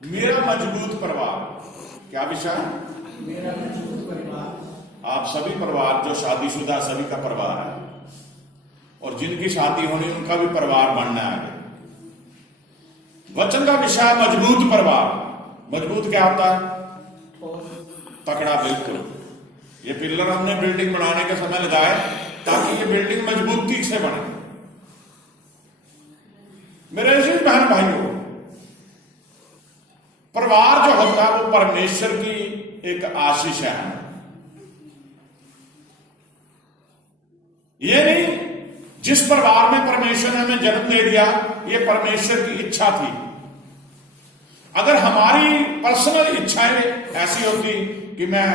मेरा मजबूत परिवार। क्या विषय? मेरा मजबूत परिवार। आप सभी परिवार, जो शादीशुदा सभी का परिवार है, और जिनकी शादी होनी उनका भी परिवार बनना है। वचन का विषय है मजबूत परिवार। मजबूत क्या होता है? तकड़ा, बिल्कुल। ये पिलर हमने बिल्डिंग बनाने के समय लगाए ताकि ये बिल्डिंग मजबूती से बने। मेरे अजीज बहन भाइयों, परिवार जो होता है वो परमेश्वर की एक आशीष है। ये नहीं जिस परिवार में परमेश्वर ने हमें जन्म दे दिया, ये परमेश्वर की इच्छा थी। अगर हमारी पर्सनल इच्छाएं ऐसी होती कि मैं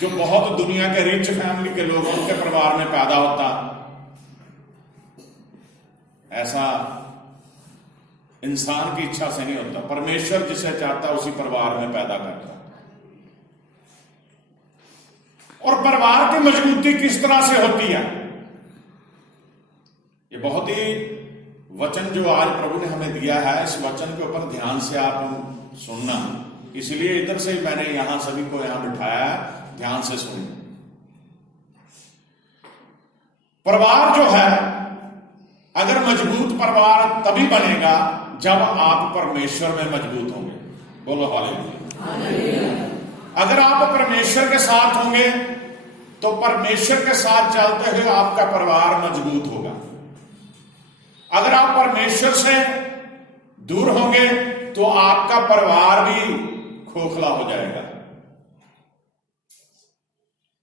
जो बहुत दुनिया के रिच फैमिली के लोग उनके परिवार में पैदा होता, ऐसा इंसान की इच्छा से नहीं होता। परमेश्वर जिसे चाहता उसी परिवार में पैदा करता। और परिवार की मजबूती किस तरह से होती है, ये बहुत ही वचन जो आज प्रभु ने हमें दिया है, इस वचन के ऊपर ध्यान से आप सुनना। इसलिए इधर से मैंने यहां सभी को यहां बिठाया है, ध्यान से सुनिए। परिवार जो है, अगर मजबूत परिवार तभी बनेगा जब आप परमेश्वर में मजबूत होंगे। बोलो हालेलुया। अगर आप परमेश्वर के साथ होंगे तो परमेश्वर के साथ चलते हुए आपका परिवार मजबूत होगा। अगर आप परमेश्वर से दूर होंगे तो आपका परिवार भी खोखला हो जाएगा।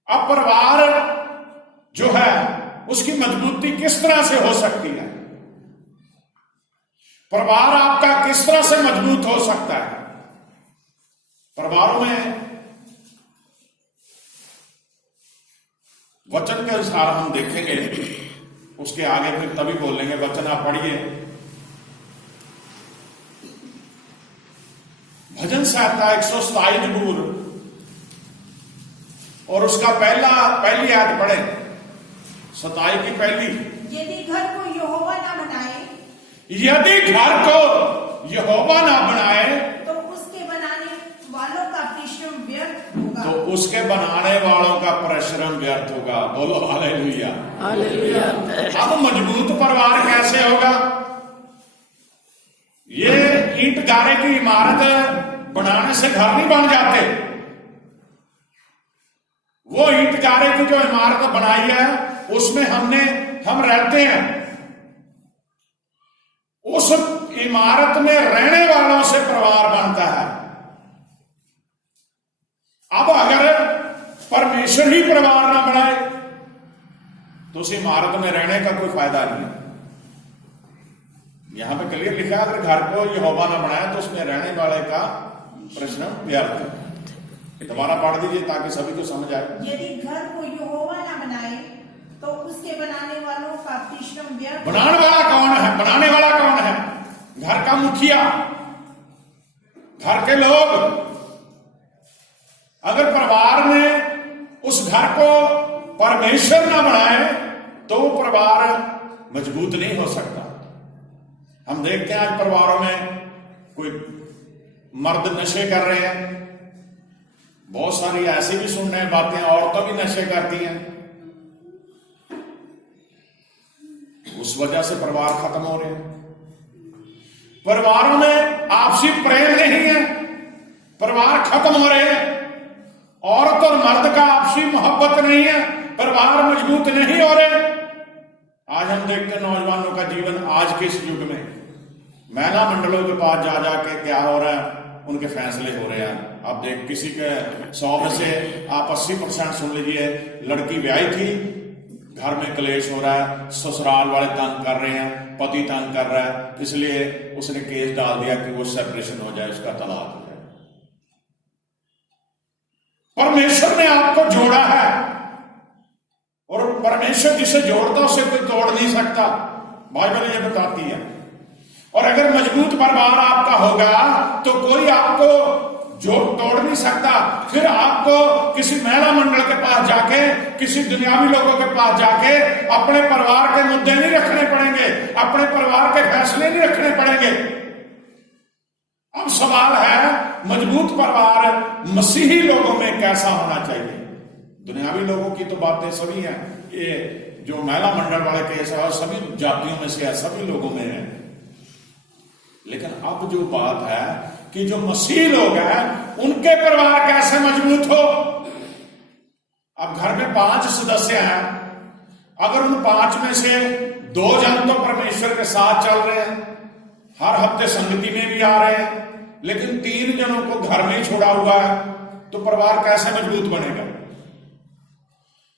अब परिवार जो है उसकी मजबूती किस तरह से हो सकती है? परिवार आपका किस तरह से मजबूत हो सकता है? परिवारों में वचन के अनुसार हम देखेंगे, उसके आगे फिर तभी बोलेंगे। वचन आप पढ़िए, भजन संहिता 127 जबूर और उसका पहली आयत पढ़े, 27 की पहली। यदि घर को यहोवा ना बनाए, यदि घर को यहोवा ना बनाए तो उसके बनाने वालों का परिश्रम व्यर्थ होगा। तो उसके बनाने वालों का परिश्रम व्यर्थ होगा। बोलो हालेलुया। हालेलुया। अब मजबूत परिवार कैसे होगा? ये ईंट गारे की इमारत बनाने से घर नहीं बन जाते। वो ईंट गारे की जो इमारत बनाई है उसमें हम रहते हैं। उस इमारत में रहने वालों से परिवार बनता है। अब अगर परमेश्वर ही परिवार ना बनाए तो उस इमारत में रहने का कोई फायदा नहीं है। यहां पे क्लियर लिखा है, अगर घर को यहोवा ना बनाया तो उसमें रहने वाले का परिश्रम व्यर्थ है। दोबारा पढ़ दीजिए ताकि सभी को समझ आए। यदि घर को यहोवा ना बनाए तो उसके बनाने वालों का परिश्रम व्यर्थ। बनाने वाला कौन है? बनाने वाला कौन है? घर का मुखिया, घर के लोग। अगर परिवार में उस घर को परमेश्वर ना बनाए तो वो परिवार मजबूत नहीं हो सकता। हम देखते हैं आज परिवारों में कोई मर्द नशे कर रहे हैं, बहुत सारी ऐसी भी सुन रहे हैं बातें, औरतें भी नशे करती हैं। उस वजह से परिवार खत्म हो रहे हैं। परिवारों में आपसी प्रेम नहीं है, परिवार खत्म हो रहे हैं। औरत और मर्द का आपसी मोहब्बत नहीं है, परिवार मजबूत नहीं हो रहे। आज हम देखते हैं नौजवानों का जीवन आज के इस युग में महिला मंडलों के पास जा जाके क्या हो रहा है, उनके फैसले हो रहे हैं। आप देख, किसी के 100 में से आप 80% सुन लीजिए, लड़की ब्याही थी, घर में क्लेश हो रहा है, ससुराल वाले तंग कर रहे हैं, पति तंग कर रहा है, इसलिए उसने केस डाल दिया कि वो सेपरेशन हो जाए, उसका तलाक हो जाए। परमेश्वर ने आपको जोड़ा है और परमेश्वर जिसे जोड़ता उसे कोई तोड़ नहीं सकता, बाइबल ये बताती है। और अगर मजबूत परिवार आपका होगा तो कोई आपको जो तोड़ नहीं सकता। फिर आपको किसी महिला मंडल के पास जाके, किसी दुनियावी लोगों के पास जाके अपने परिवार के मुद्दे नहीं रखने पड़ेंगे, अपने परिवार के फैसले नहीं रखने पड़ेंगे। अब सवाल है मजबूत परिवार मसीही लोगों में कैसा होना चाहिए। दुनियावी लोगों की तो बातें सभी हैं, ये जो महिला मंडल वाले केस है सभी जातियों में से है, सभी लोगों में है। लेकिन अब जो बात है कि जो मसीही लोग हैं उनके परिवार कैसे मजबूत हो। अब घर में 5 सदस्य हैं, अगर उन 5 में से 2 जन तो परमेश्वर के साथ चल रहे हैं, हर हफ्ते संगति में भी आ रहे हैं, लेकिन 3 जनों को घर में छोड़ा हुआ है, तो परिवार कैसे मजबूत बनेगा।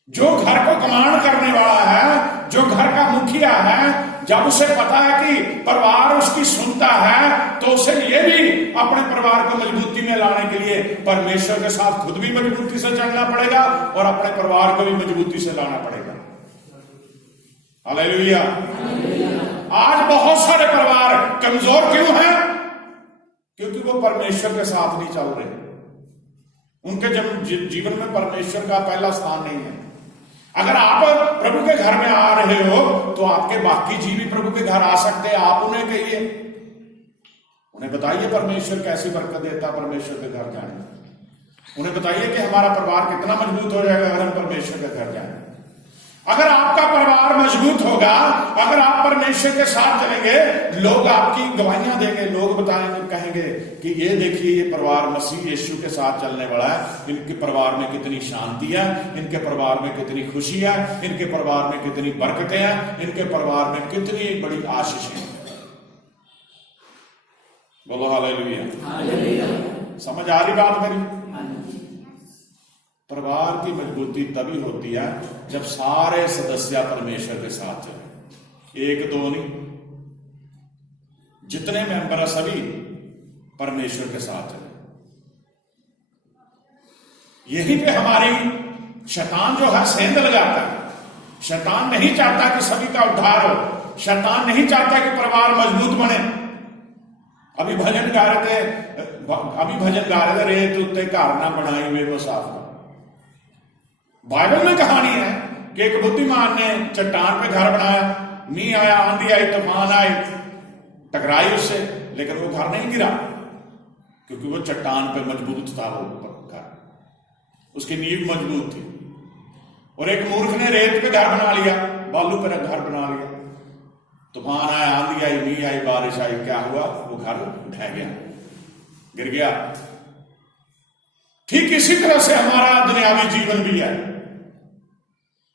जो घर को कमांड करने वाला है, जो घर का मुखिया है, जब उसे पता है कि परिवार उसकी सुनता है, तो उसे ये भी अपने परिवार को मजबूती में लाने के लिए परमेश्वर के साथ खुद भी मजबूती से चलना पड़ेगा और अपने परिवार को भी मजबूती से लाना पड़ेगा। हालेलुया। आज बहुत सारे परिवार कमजोर क्यों हैं? क्योंकि वो परमेश्वर के साथ नहीं चल रहे, उनके जीवन में परमेश्वर का पहला स्थान नहीं है। अगर आप प्रभु के घर में आ रहे हो तो आपके बाकी जीव भी प्रभु के घर आ सकते हैं। आप उन्हें कहिए, उन्हें बताइए परमेश्वर कैसी बरकत देता परमेश्वर के घर जाने। उन्हें बताइए कि हमारा परिवार कितना मजबूत हो जाएगा अगर हम परमेश्वर के घर जाएं। अगर आपका परिवार मजबूत होगा, अगर आप परमेश्वर के साथ चलेंगे, लोग आपकी गवाहियां देंगे, लोग बताएंगे, कहेंगे कि ये देखिए ये परिवार मसीह यीशु के साथ चलने वाला है, इनके परिवार में कितनी शांति है, इनके परिवार में कितनी खुशी है, इनके परिवार में कितनी बरकतें हैं, इनके परिवार में कितनी बड़ी आशीषें। बोलो हालेलुया। समझ आ रही बात मेरी? परिवार की मजबूती तभी होती है जब सारे सदस्य परमेश्वर के साथ चले। 1-2 नहीं, जितने मेंबर है सभी परमेश्वर के साथ चले। यहीं पे हमारी शैतान जो है सेंध लगाता है। शैतान नहीं चाहता कि सभी का उद्धार हो, शैतान नहीं चाहता कि परिवार मजबूत बने। अभी भजन गा रहे थे रेत उत्ते घर ना बनाई वे मुसाफिर। बाइबल में कहानी है कि एक बुद्धिमान ने चट्टान पे घर बनाया, मींह आया, आंधी आई, तूफान आई, टकराई उससे, लेकिन वो घर नहीं गिरा क्योंकि वो चट्टान पे मजबूत था। वो घर, उसकी नींव मजबूत थी। और एक मूर्ख ने रेत पे घर बना लिया, बालू पे घर बना लिया, तूफान आया, आंधी आई, मींह आई, बारिश आई, क्या हुआ? वो घर ढह गया, गिर गया। ठीक इसी तरह से हमारा दुनियावी जीवन भी है।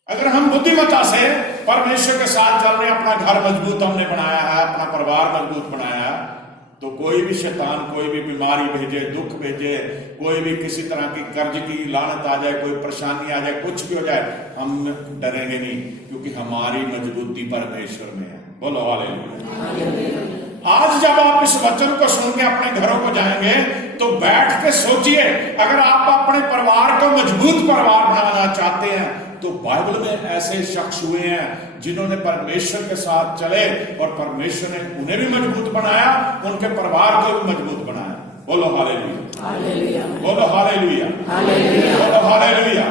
अगर हम बुद्धिमत्ता से परमेश्वर के साथ चल रहे हैं, अपना घर मजबूत हमने बनाया है, अपना परिवार मजबूत बनाया है, तो कोई भी शैतान कोई भी बीमारी भेजे, दुख भेजे, कोई भी किसी तरह की कर्ज की लानत आ जाए, कोई परेशानी आ जाए, कुछ भी हो जाए, हम डरेंगे नहीं क्योंकि हमारी मजबूती परमेश्वर में है। बोलो हालेलुया। आज जब आप इस वचन को सुन के अपने घरों को जाएंगे तो बैठ के सोचिए, अगर आप अपने परिवार को मजबूत परिवार बनाना चाहते हैं तो बाइबल में ऐसे शख्स हुए हैं जिन्होंने परमेश्वर के साथ चले और परमेश्वर ने उन्हें भी मजबूत बनाया, उनके परिवार को भी मजबूत बनाया। बोलो हालेलुया। बोलो हालेलुया। बोलो हालेलुया।